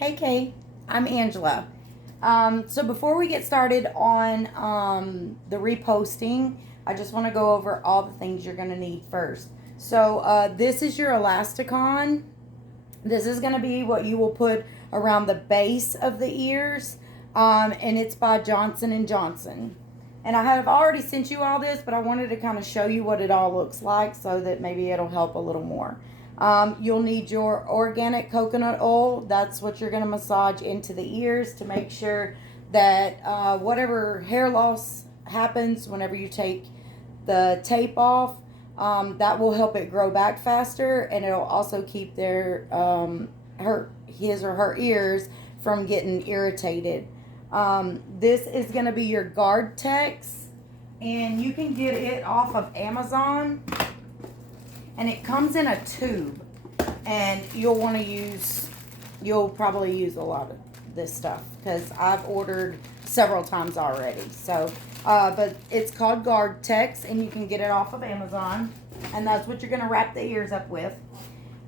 Hey Kay, I'm Angela. So before we get started on the reposting, I just want to go over all the things you're going to need first. So this is your elasticon. This is going to be what you will put around the base of the ears, and it's by Johnson and Johnson. And I have already sent you all this, but I wanted to kind of show you what it all looks like so that maybe it'll help a little more. You'll need your organic coconut oil. That's what you're going to massage into the ears to make sure that whatever hair loss happens whenever you take the tape off, that will help it grow back faster, and it'll also keep his or her ears from getting irritated. This is going to be your guard text, and you can get it off of Amazon, and it comes in a tube, and you'll probably use a lot of this stuff because I've ordered several times already. So but it's called guard text, and you can get it off of Amazon, and that's what you're going to wrap the ears up with.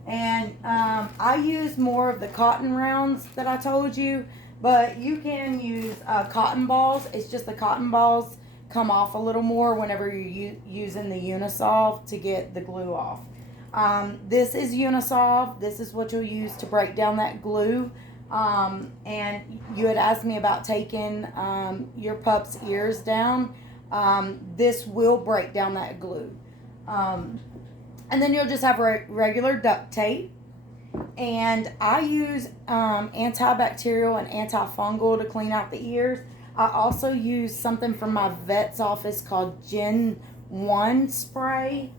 And I use more of the cotton rounds that I told you, but you can use cotton balls. It's just the cotton balls come off a little more whenever you're using the Unisolve to get the glue off. This is Unisolve. This is what you'll use to break down that glue. And you had asked me about taking your pup's ears down. This will break down that glue. And then you'll just have regular duct tape. And I use antibacterial and antifungal to clean out the ears. I also use something from my vet's office called Gen 1 spray.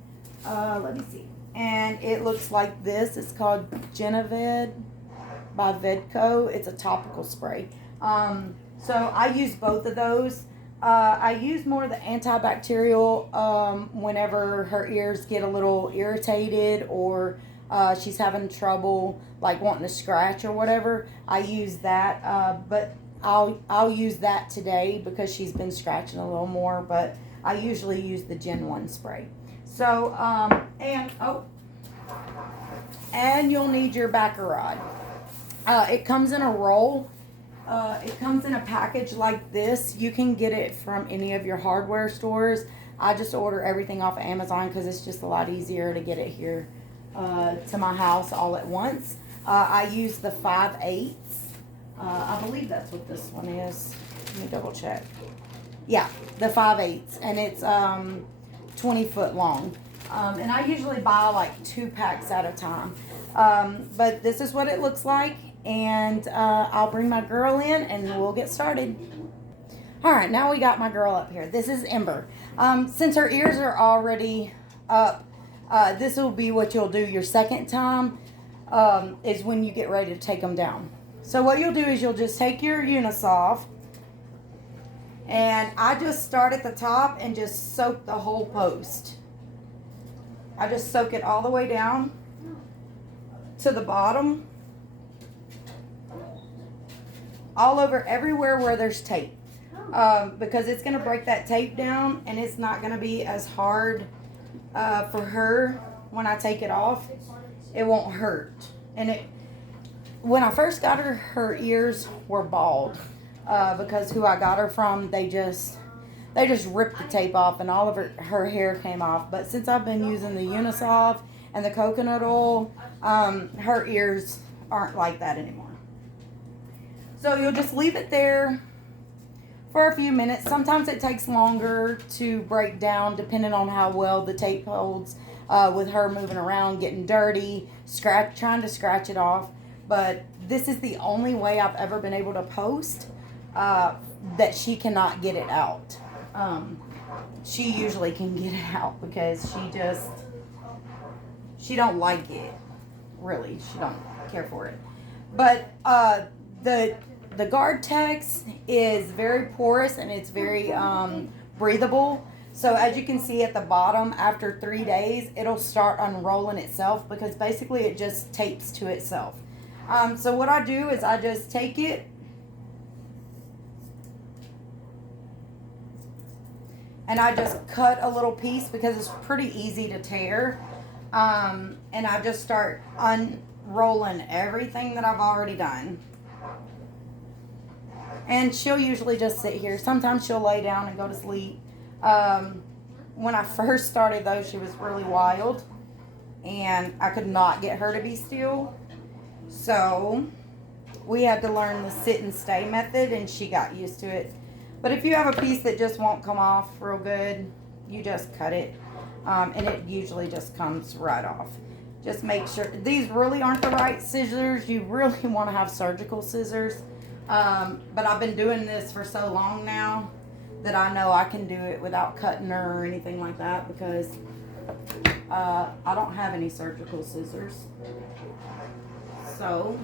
Let me see. And it looks like this. It's called Geneved by Vedco. It's a topical spray. So I use both of those. I use more of the antibacterial whenever her ears get a little irritated or she's having trouble like wanting to scratch or whatever. I use that, but I'll use that today because she's been scratching a little more. But I usually use the Gen 1 spray. So and you'll need your backer rod. It comes in a roll. It comes in a package like this. You can get it from any of your hardware stores. I just order everything off of Amazon because it's just a lot easier to get it here to my house all at once. I use the 5/8. I believe that's what this one is. Let me double check. Yeah, the 5/8, and it's 20 foot long. And I usually buy like 2 packs at a time. But this is what it looks like, and I'll bring my girl in and we'll get started. All right, now we got my girl up here. This is Ember. Since her ears are already up, this will be what you'll do your second time, is when you get ready to take them down. So what you'll do is you'll just take your Unisolve, and I just start at the top and just soak the whole post. I just soak it all the way down to the bottom, all over everywhere where there's tape, because it's going to break that tape down, and it's not going to be as hard for her when I take it off. It won't hurt. And when I first got her, her ears were bald, because who I got her from, they just ripped the tape off and all of her hair came off. But since I've been using the Unisolve and the coconut oil, her ears aren't like that anymore. So you'll just leave it there for a few minutes. Sometimes it takes longer to break down depending on how well the tape holds, with her moving around, getting dirty, trying to scratch it off. But this is the only way I've ever been able to post that she cannot get it out. She usually can get it out because she don't like it. Really, she don't care for it. But the guard text is very porous and it's very breathable. So as you can see at the bottom, after 3 days, it'll start unrolling itself because basically it just tapes to itself. So what I do is I just take it and I just cut a little piece because it's pretty easy to tear. And I just start unrolling everything that I've already done. And she'll usually just sit here. Sometimes she'll lay down and go to sleep. When I first started, though, she was really wild. And I could not get her to be still. So we had to learn the sit and stay method, and she got used to it. But if you have a piece that just won't come off real good, you just cut it. And it usually just comes right off. Just make sure. These really aren't the right scissors. You really want to have surgical scissors. But I've been doing this for so long now that I know I can do it without cutting her or anything like that, because I don't have any surgical scissors. So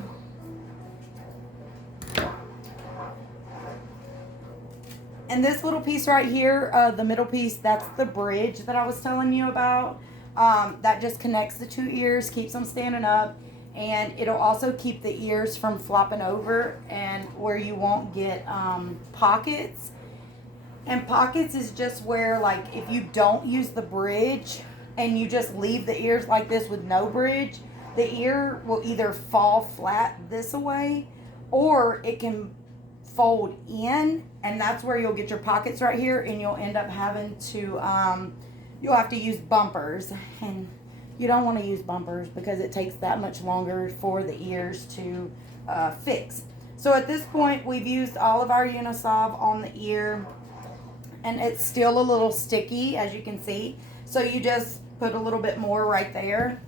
and this little piece right here, the middle piece, that's the bridge that I was telling you about. That just connects the two ears, keeps them standing up, and it'll also keep the ears from flopping over, and where you won't get pockets. And pockets is just where, like, if you don't use the bridge and you just leave the ears like this with no bridge, the ear will either fall flat this way, or it can fold in, and that's where you'll get your pockets right here, and you'll end up having to you'll have to use bumpers, and you don't want to use bumpers because it takes that much longer for the ears to fix. So at this point, we've used all of our Unisolve on the ear, and it's still a little sticky, as you can see. So you just put a little bit more right there,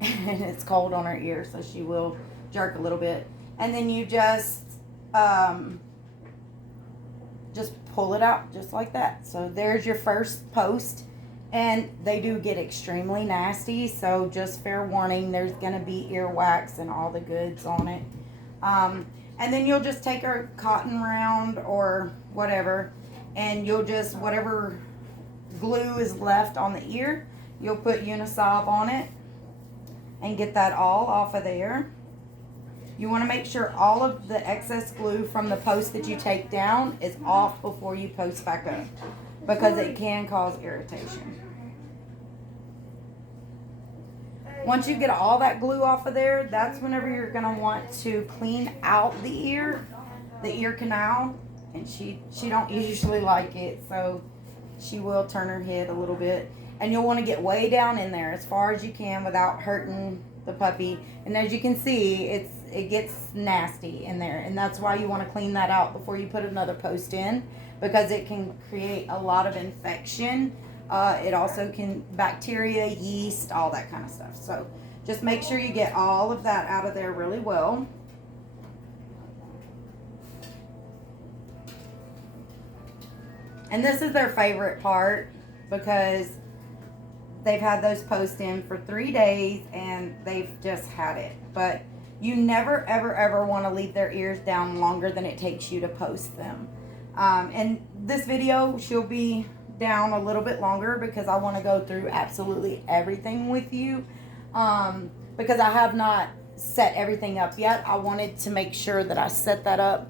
and it's cold on her ear, so she will jerk a little bit. And then you just pull it out just like that. So there's your first post, and they do get extremely nasty, so just fair warning, there's gonna be earwax and all the goods on it. And then you'll just take a cotton round or whatever, and you'll just, whatever glue is left on the ear, you'll put Unisolve on it and get that all off of there. You want to make sure all of the excess glue from the post that you take down is off before you post back up, because it can cause irritation. Once you get all that glue off of there, that's whenever you're going to want to clean out the ear canal. And she don't usually like it, so she will turn her head a little bit. And you'll want to get way down in there as far as you can without hurting the puppy. And as you can see, it gets nasty in there, and that's why you want to clean that out before you put another post in, because it can create a lot of infection. It also can bacteria, yeast, all that kind of stuff. So just make sure you get all of that out of there really well. And this is their favorite part, because they've had those posts in for 3 days and they've just had it. But you never, ever, ever want to leave their ears down longer than it takes you to post them. And this video, she'll be down a little bit longer because I want to go through absolutely everything with you. Because I have not set everything up yet. I wanted to make sure that I set that up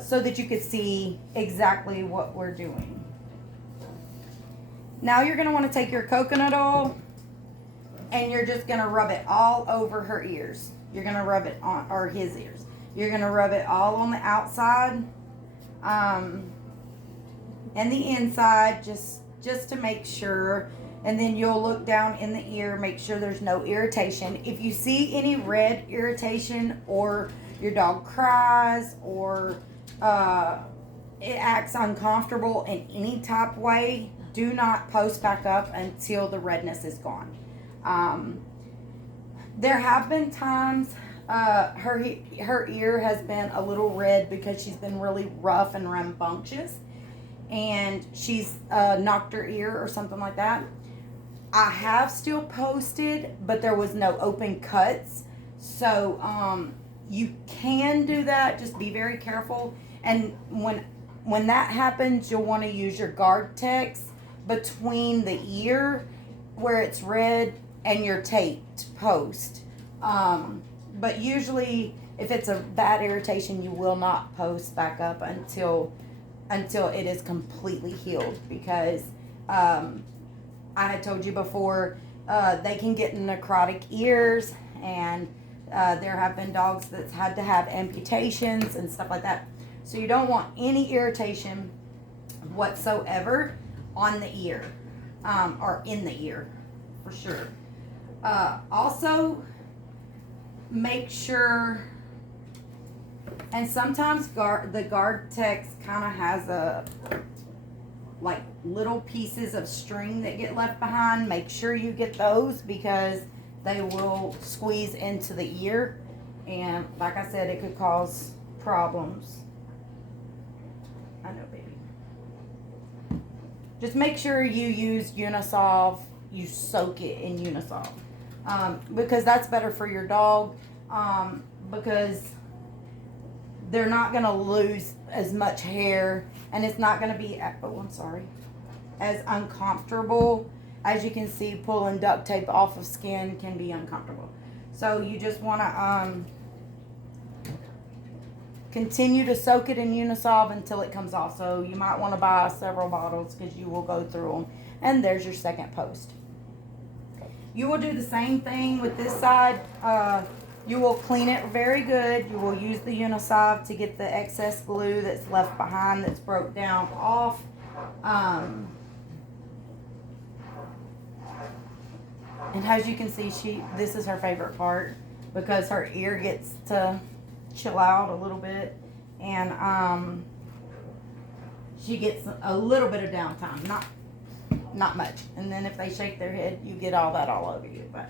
so that you could see exactly what we're doing. Now you're going to want to take your coconut oil, and you're just going to rub it all over her ears. You're going to rub it on, or his ears. You're going to rub it all on the outside and the inside, just to make sure. And then you'll look down in the ear, make sure there's no irritation. If you see any red irritation, or your dog cries, or it acts uncomfortable in any type way, do not post back up until the redness is gone. There have been times her ear has been a little red because she's been really rough and rambunctious, and she's knocked her ear or something like that. I have still posted, but there was no open cuts. So you can do that. Just be very careful. And when that happens, you'll want to use your guard text between the ear where it's red and your taped post. But usually, if it's a bad irritation, you will not post back up until it is completely healed, because I had told you before, they can get necrotic ears, and There have been dogs that's had to have amputations and stuff like that. So you don't want any irritation whatsoever on the ear, or in the ear, for sure. Also, make sure, and sometimes the Guard Tex kind of has like little pieces of string that get left behind. Make sure you get those because they will squeeze into the ear, and like I said, it could cause problems. I know, baby. Just make sure you use Unisolve. You soak it in Unisolve, because that's better for your dog, because they're not going to lose as much hair, and it's not going to be, oh, I'm sorry, as uncomfortable. As you can see, pulling duct tape off of skin can be uncomfortable. So you just want to continue to soak it in Unisolve until it comes off. So you might want to buy several bottles because you will go through them. And there's your second post. You will do the same thing with this side. You will clean it very good. You will use the Unisolve to get the excess glue that's left behind, that's broke down, off. And as you can see, this is her favorite part because her ear gets to chill out a little bit, and she gets a little bit of downtime, not much. And then if they shake their head, you get all that all over you. But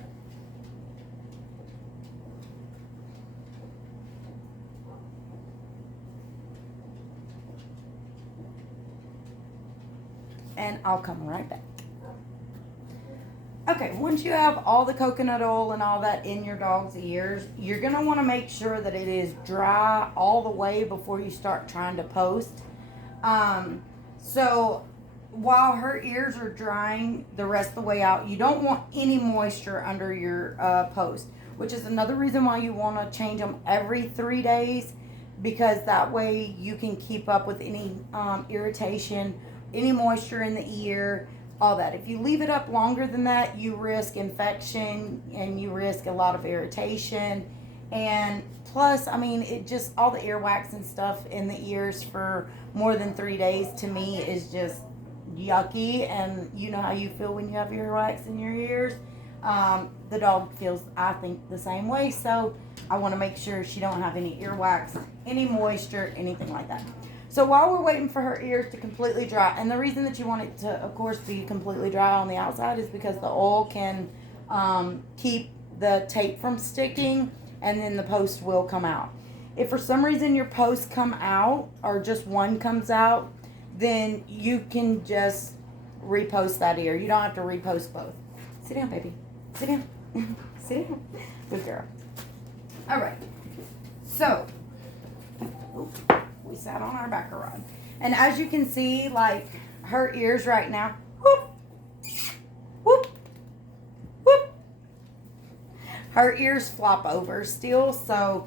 and I'll come right back. Okay, once you have all the coconut oil and all that in your dog's ears, you're going to want to make sure that it is dry all the way before you start trying to post. So while her ears are drying the rest of the way out, you don't want any moisture under your post, which is another reason why you want to change them every 3 days, because that way you can keep up with any irritation, any moisture in the ear, all that. If you leave it up longer than that, you risk infection and you risk a lot of irritation. And plus, I mean, it just, all the earwax and stuff in the ears for more than 3 days to me is just yucky. And you know how you feel when you have earwax in your ears. The dog feels, I think, the same way. So I want to make sure she don't have any earwax, any moisture, anything like that. So while we're waiting for her ears to completely dry, and the reason that you want it to, of course, be completely dry on the outside is because the oil can keep the tape from sticking, and then the post will come out. If for some reason your posts come out, or just one comes out, then you can just repost that ear. You don't have to repost both. Sit down, baby. Sit down. Sit down. Good girl. All right. So, we sat on our backer rod. And as you can see, like, her ears right now, whoop, whoop, whoop. Her ears flop over still, so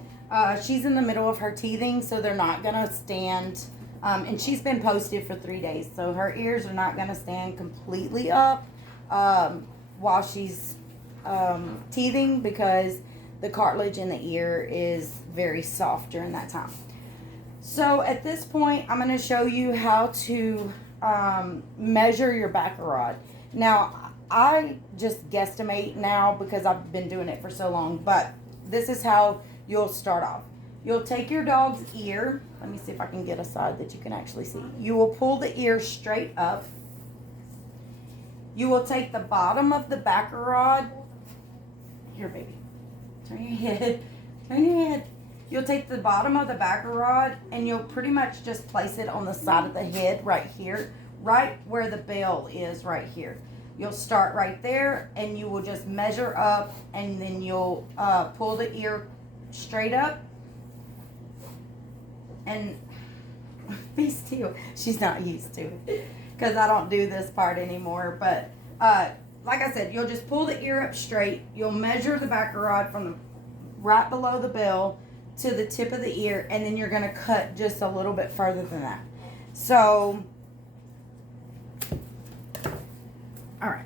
she's in the middle of her teething, so they're not going to stand. And she's been posted for 3 days, so her ears are not going to stand completely up while she's teething, because the cartilage in the ear is very soft during that time. So at this point, I'm going to show you how to measure your backer rod. Now, I just guesstimate now because I've been doing it for so long, but this is how you'll start off. You'll take your dog's ear. Let me see if I can get a side that you can actually see. You will pull the ear straight up. You will take the bottom of the backer rod. Here, baby. Turn your head. Turn your head. You'll take the bottom of the backer rod and you'll pretty much just place it on the side of the head right here, right where the bell is right here. You'll start right there and you will just measure up, and then you'll pull the ear straight up. And be still. She's not used to it because I don't do this part anymore. But like I said, you'll just pull the ear up straight. You'll measure the backer rod from the right below the bell to the tip of the ear, and then you're going to cut just a little bit further than that. So, all right.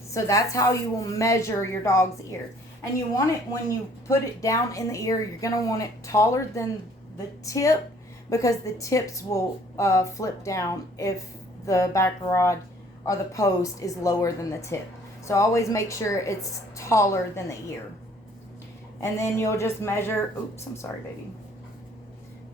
So that's how you will measure your dog's ears. And you want it, when you put it down in the ear, you're going to want it taller than the tip, because the tips will flip down if the back rod or the post is lower than the tip. So always make sure it's taller than the ear. And then you'll just measure, oops, I'm sorry, baby.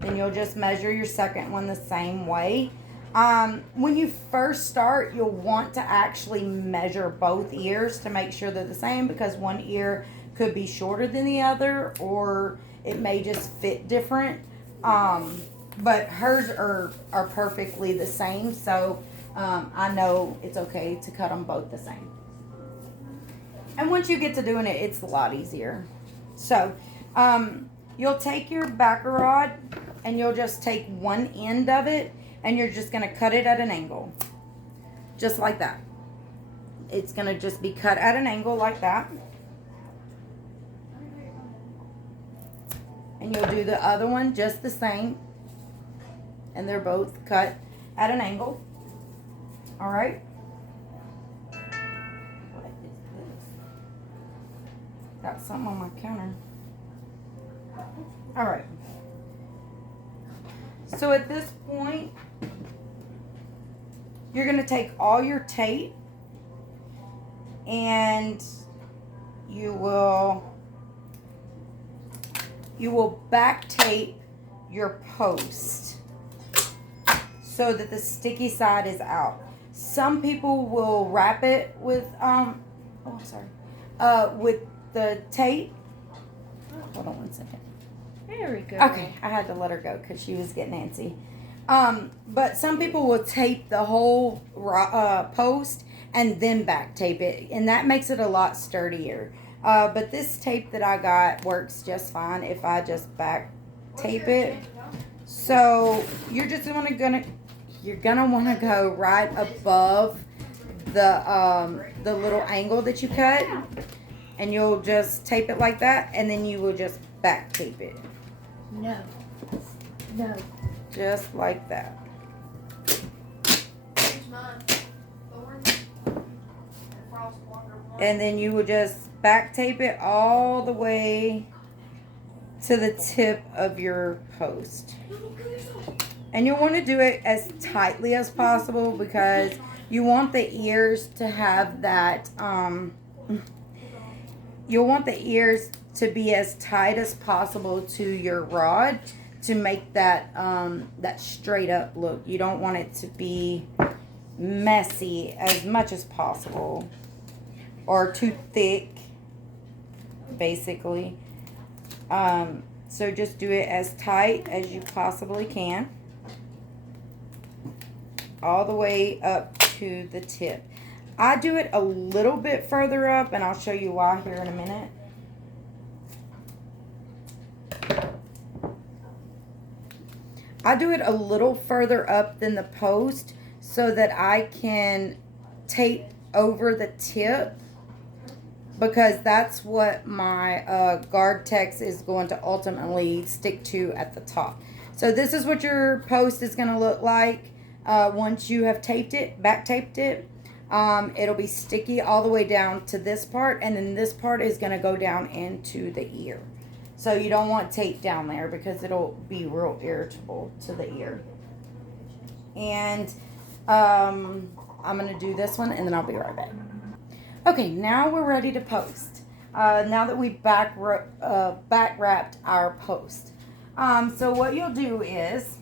Then you'll just measure your second one the same way. When you first start, you'll want to actually measure both ears to make sure they're the same, because one ear could be shorter than the other, or it may just fit different. But hers are perfectly the same, so I know it's okay to cut them both the same. And once you get to doing it, it's a lot easier. So you'll take your backer rod and you'll just take one end of it and you're just going to cut it at an angle. Just like that. It's going to just be cut at an angle like that. And you'll do the other one just the same. And they're both cut at an angle. Alright. What is this? Got something on my counter. Alright. So at this point, you're going to take all your tape and you will back tape your post so that the sticky side is out. Some people will wrap it with with the tape. Hold on one second. There we go. Okay, I had to let her go because she was getting antsy. But some people will tape the whole post and then back tape it, and that makes it a lot sturdier. But this tape that I got works just fine if I just back tape it. So you're gonna want to go right above the little angle that you cut, and you'll just tape it like that, and then you will just back tape it. No. Just like that. And then you will just back tape it all the way to the tip of your post. And you'll want to do it as tightly as possible because you want the ears to have that, you'll want the ears to be as tight as possible to your rod to make that that straight up look. You don't want it to be messy as much as possible or too thick, basically. So just do it as tight as you possibly can, all the way up to the tip. I do it a little bit further up, and I'll show you why here in a minute. I do it a little further up than the post so that I can tape over the tip, because that's what my guard text is going to ultimately stick to at the top. So this is what your post is going to look like once you have taped it, back taped it. It'll be sticky all the way down to this part, and then this part is going to go down into the ear. So you don't want tape down there because it'll be real irritable to the ear. And I'm going to do this one, and then I'll be right back. Okay, now we're ready to post. Now that we've back wrapped our post. So what you'll do is,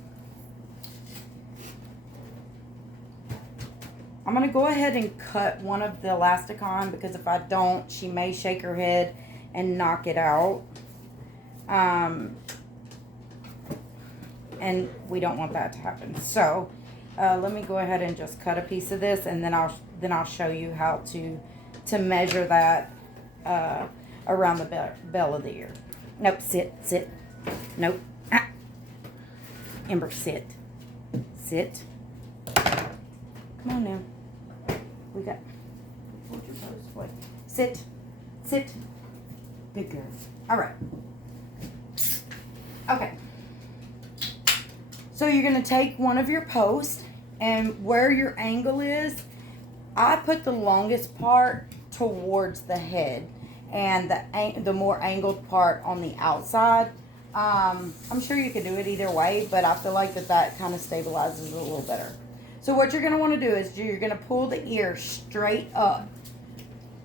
I'm going to go ahead and cut one of the elastic on, because if I don't, she may shake her head and knock it out. And we don't want that to happen. So let me go ahead and just cut a piece of this, and then I'll show you how to measure that around the bell of the ear. Nope, sit. Nope. Ah. Ember, sit. Come on now. We got. Hold your pose. Wait. Sit. Good girl. All right. Okay. So you're going to take one of your posts, and where your angle is, I put the longest part towards the head. and the more angled part on the outside. I'm sure you could do it either way, but I feel like that kind of stabilizes it a little better. So what you're going to want to do is you're going to pull the ear straight up,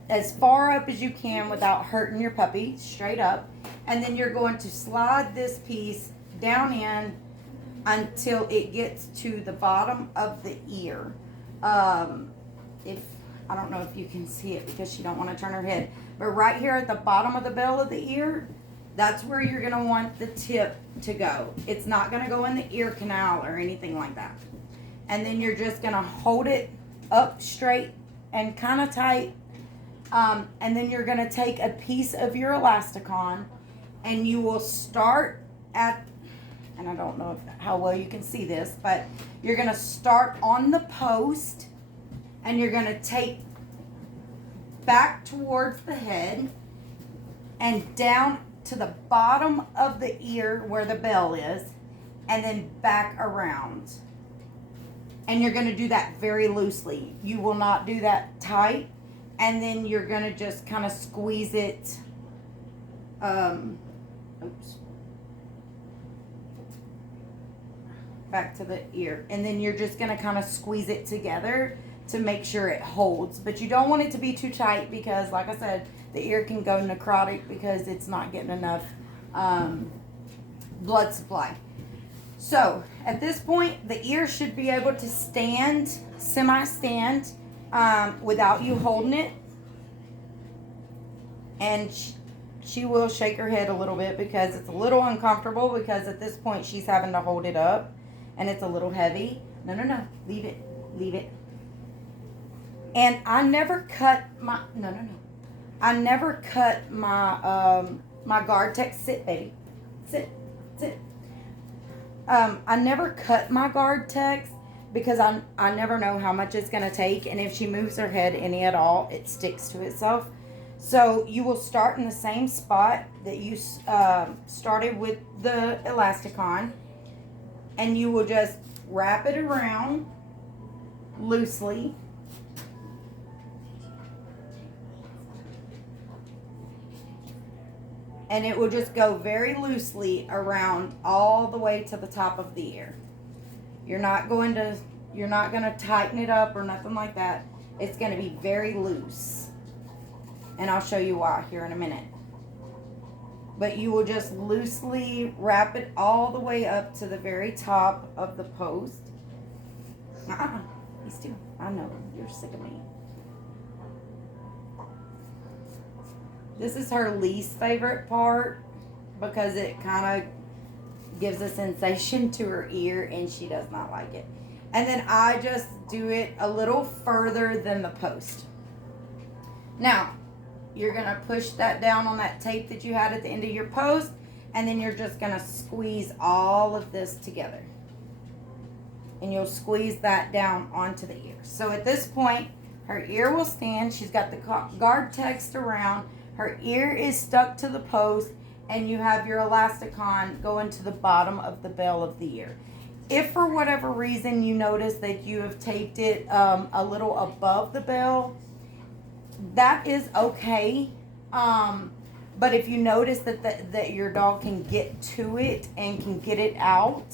as far up as you can without hurting your puppy, straight up. And then you're going to slide this piece down in until it gets to the bottom of the ear. If I don't know if you can see it because she don't want to turn her head, but right here at the bottom of the bell of the ear, that's where you're going to want the tip to go. It's not going to go in the ear canal or anything like that. And then you're just going to hold it up straight and kind of tight. And then you're going to take a piece of your elasticon and you will start at, and I don't know how well you can see this, but you're going to start on the post and you're going to take back towards the head and down to the bottom of the ear where the bell is, and then back around. And you're going to do that very loosely. You will not do that tight. And then you're going to just kind of squeeze it. Back to the ear. And then you're just going to kind of squeeze it together to make sure it holds. But you don't want it to be too tight because, like I said, the ear can go necrotic because it's not getting enough blood supply. So at this point, the ear should be able to stand, semi-stand, without you holding it. And she will shake her head a little bit because it's a little uncomfortable because at this point she's having to hold it up and it's a little heavy. No, leave it. And I never cut my, I never cut my, my guard text. Sit, baby. Sit. I never cut my guard text because I never know how much it's going to take. And if she moves her head any at all, it sticks to itself. So you will start in the same spot that you started with the elasticon. And you will just wrap it around loosely. And it will just go very loosely around all the way to the top of the ear. You're not going to tighten it up or nothing like that. It's going to be very loose. And I'll show you why here in a minute. But you will just loosely wrap it all the way up to the very top of the post. He's too. I know, you're sick of me. This is her least favorite part because it kind of gives a sensation to her ear and she does not like it. And then I just do it a little further than the post. Now, you're going to push that down on that tape that you had at the end of your post, and then you're just going to squeeze all of this together. And you'll squeeze that down onto the ear. So at this point, her ear will stand. She's got the guard text around. Her ear is stuck to the post, and you have your elasticon going to the bottom of the bell of the ear. If for whatever reason you notice that you have taped it a little above the bell, that is okay. But if you notice that your dog can get to it and can get it out,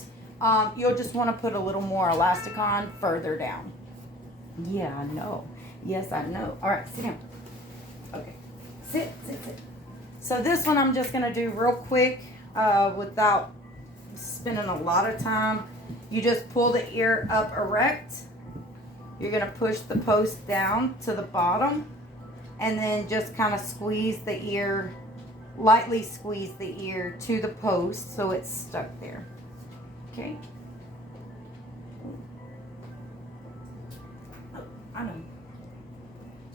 you'll just want to put a little more elasticon further down. Yeah, I know. Yes, I know. All right, sit down. Okay. Sit. So this one I'm just going to do real quick without spending a lot of time. You just pull the ear up erect. You're going to push the post down to the bottom and then just kind of squeeze the ear, lightly squeeze the ear to the post so it's stuck there. Okay. Oh, I know.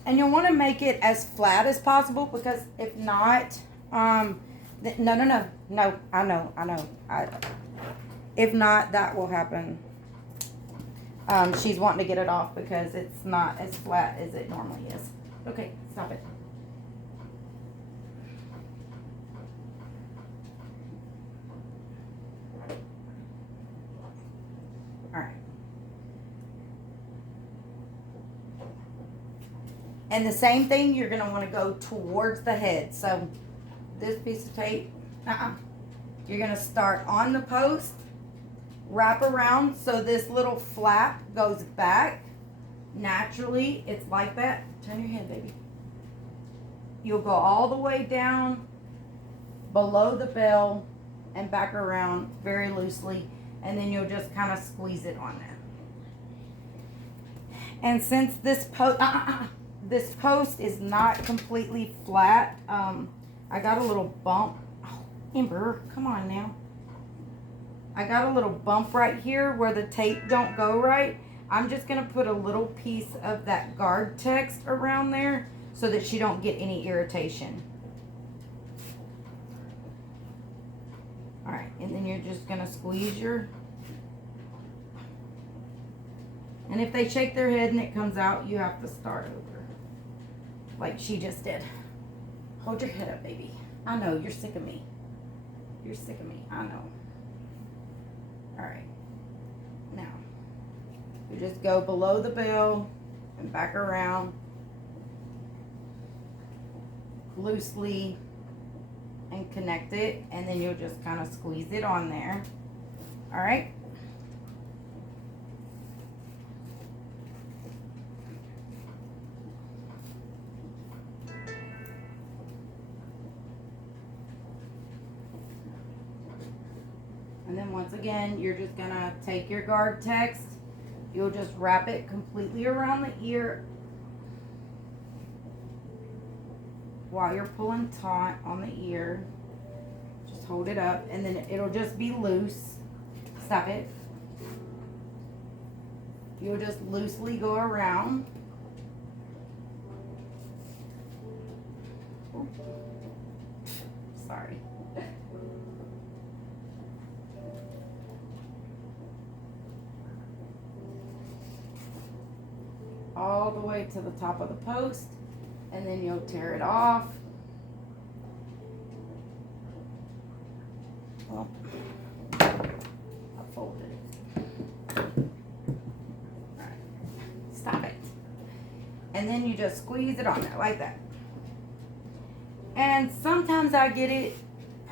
And you'll want to make it as flat as possible because if not, no, I know. If not, that will happen. She's wanting to get it off because it's not as flat as it normally is. Okay, stop it. All right. And the same thing, you're going to want to go towards the head. So this piece of tape, you're going to start on the post, wrap around so this little flap goes back. Naturally, it's like that. Turn your head, baby. You'll go all the way down below the bell and back around very loosely, and then you'll just kind of squeeze it on there. And since this post is not completely flat, I got a little bump. Oh, Ember, come on now. I got a little bump right here where the tape don't go right. I'm just gonna put a little piece of that guard text around there so that she don't get any irritation. All right, and then you're just gonna squeeze your, and if they shake their head and it comes out, you have to start over, like she just did. Hold your head up, baby. I know, you're sick of me. You're sick of me, I know. All right, now, you just go below the bell and back around loosely and connect it, and then you'll just kind of squeeze it on there. All right. And then once again, you're just gonna take your guard text, you'll just wrap it completely around the ear while you're pulling taut on the ear. Just hold it up, and then it'll just be loose. Stop it. You'll just loosely go around. Ooh. Sorry. All the way to the top of the post, and then you'll tear it off. Well, I folded it. Alright, stop it. And then you just squeeze it on there like that. And sometimes I get it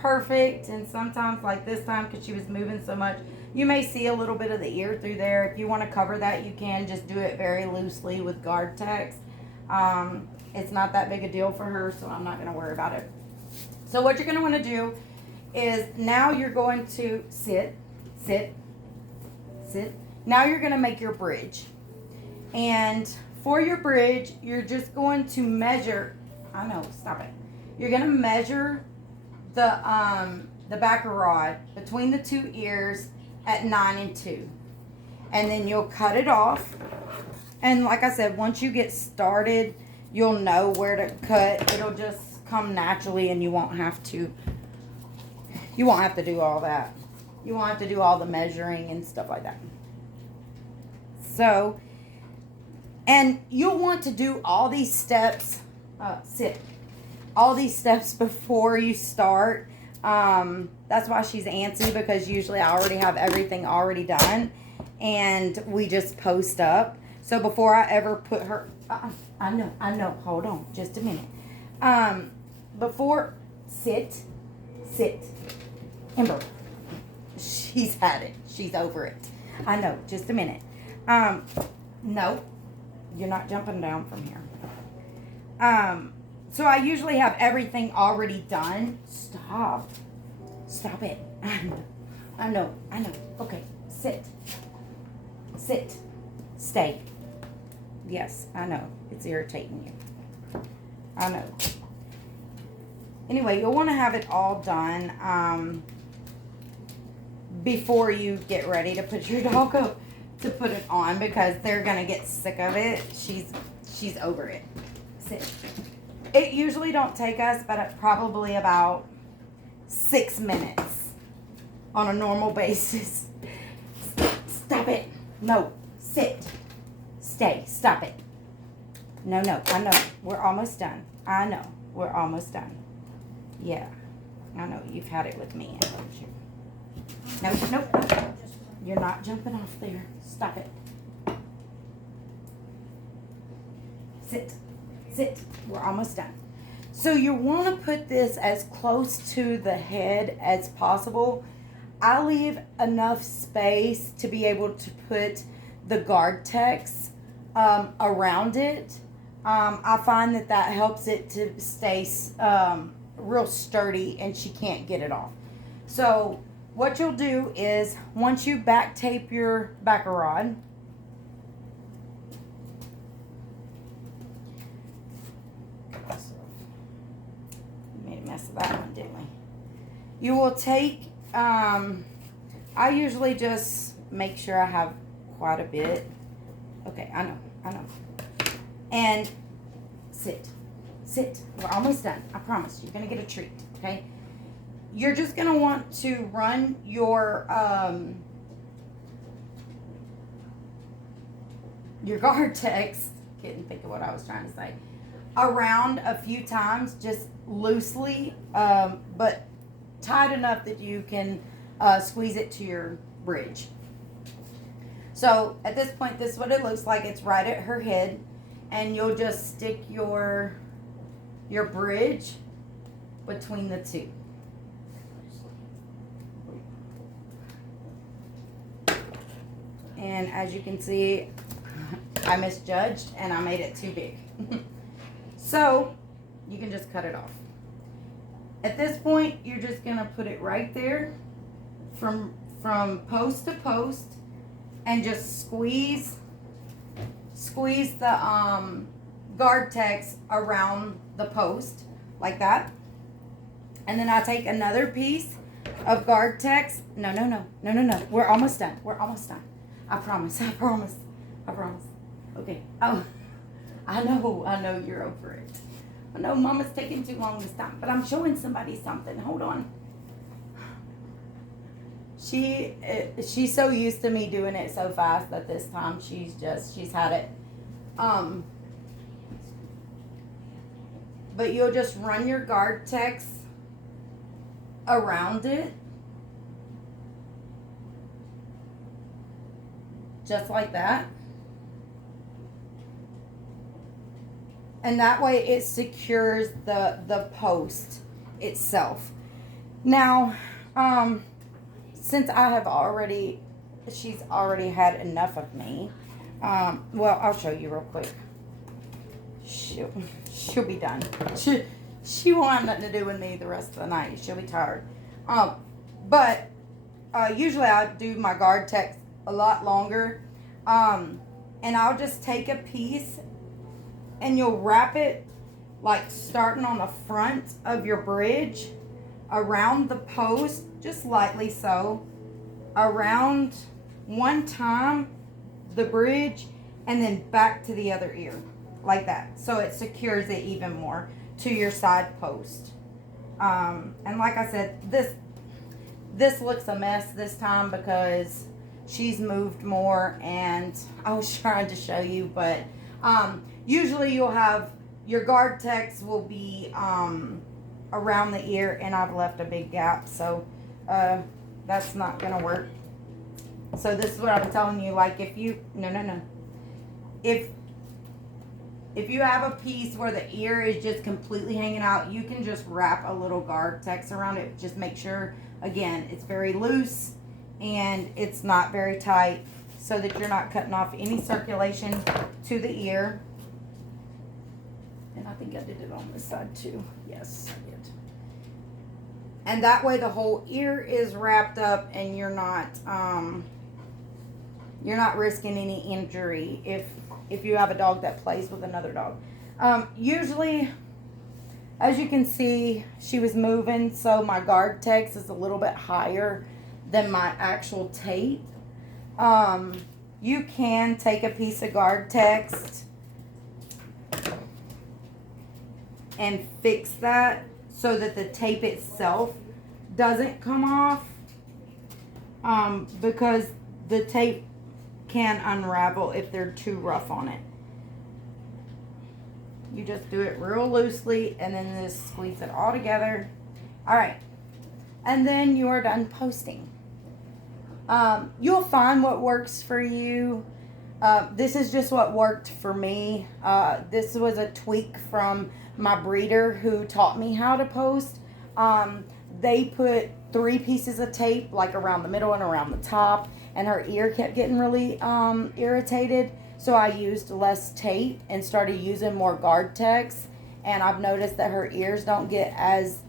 perfect, and sometimes, like this time, because she was moving so much, you may see a little bit of the ear through there. If you want to cover that, you can just do it very loosely with guard text. It's not that big a deal for her, so I'm not going to worry about it. So what you're going to want to do is, now you're going to sit. Now you're going to make your bridge. And for your bridge, you're just going to measure, I know, stop it. You're going to measure the back rod between the two ears at 9 and 2. And then you'll cut it off. And like I said, once you get started, you'll know where to cut. It'll just come naturally, and you won't have to do all that. You won't have to do all the measuring and stuff like that. So, and you'll want to do all these steps, all these steps before you start. That's why she's antsy, because usually I already have everything already done, and we just post up. So before I ever put her, I know, hold on just a minute. Before, sit, Ember, she's had it, she's over it. I know, just a minute. No, you're not jumping down from here. So I usually have everything already done. Stop it. I know. Okay, sit, stay. Yes, I know, it's irritating you. I know. Anyway, you'll want to have it all done before you get ready to put your dog up to put it on, because they're gonna get sick of it. She's over it. Sit. It usually don't take us but probably about 6 minutes on a normal basis. Stop it. No. Sit. Stay. Stop it. No. I know. We're almost done. I know. We're almost done. Yeah. I know. You've had it with me, haven't you? No. You're not jumping off there. Stop it. Sit. Sit. We're almost done. So you want to put this as close to the head as possible. I leave enough space to be able to put the guard text around it. I find that helps it to stay real sturdy and she can't get it off. So what you'll do is once you back tape your backer rod, we made a mess of that one, didn't we? You will take, I usually just make sure I have quite a bit. Okay, I know. And sit. We're almost done. I promise. You're going to get a treat, okay? You're just going to want to run your guard text, couldn't think of what I was trying to say, around a few times, just loosely, but tight enough that you can squeeze it to your bridge. So at this point, this is what it looks like. It's right at her head, and you'll just stick your bridge between the two. And as you can see, I misjudged and I made it too big. So you can just cut it off. At this point, you're just gonna put it right there from post to post and just squeeze the guard text around the post like that. And then I take another piece of guard text. No. We're almost done. I promise. Okay. Oh, I know you're over it. I know Mama's taking too long this time, but I'm showing somebody something. Hold on. She's so used to me doing it so fast that this time she's had it. But you'll just run your guard text around it. Just like that. And that way it secures the post itself. Now, since she's already had enough of me, well, I'll show you real quick. She'll be done. She won't have nothing to do with me the rest of the night. She'll be tired. But usually I do my guard text a lot longer. And I'll just take a piece and you'll wrap it like starting on the front of your bridge around the post, just lightly so, around one time the bridge and then back to the other ear like that, so it secures it even more to your side post. And like I said, this looks a mess this time because she's moved more and I was trying to show you, but usually you'll have your guard text will be around the ear, and I've left a big gap, so that's not gonna work. So this is what I'm telling you, like if you if you have a piece where the ear is just completely hanging out, you can just wrap a little guard text around it. Just make sure, again, it's very loose and it's not very tight, so that you're not cutting off any circulation to the ear. And I think I did it on this side too. Yes, I did. And that way the whole ear is wrapped up and you're not risking any injury if you have a dog that plays with another dog. Usually, as you can see, she was moving, so my guard text is a little bit higher than my actual tape. You can take a piece of guard text and fix that so that the tape itself doesn't come off, because the tape can unravel if they're too rough on it. You just do it real loosely and then just squeeze it all together. All right, and then you are done posting. You'll find what works for you. This is just what worked for me. This was a tweak from my breeder who taught me how to post. They put 3 pieces of tape like around the middle and around the top, and her ear kept getting really irritated. So I used less tape and started using more guard text, and I've noticed that her ears don't get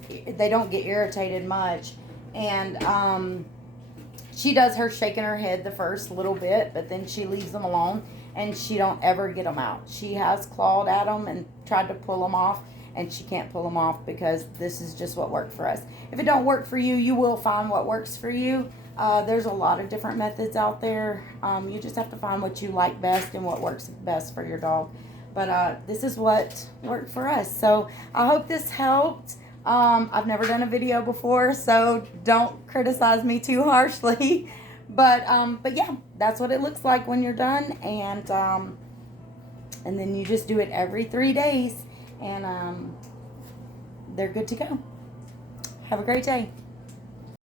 irritated much. And she does her shaking her head the first little bit, but then she leaves them alone, and she don't ever get them out. She has clawed at them and tried to pull them off, and she can't pull them off because this is just what worked for us. If it don't work for you, you will find what works for you. There's a lot of different methods out there. You just have to find what you like best and what works best for your dog. But this is what worked for us. So I hope this helped. I've never done a video before, so don't criticize me too harshly. But yeah, that's what it looks like when you're done, and then you just do it every 3 days, and they're good to go. Have a great day.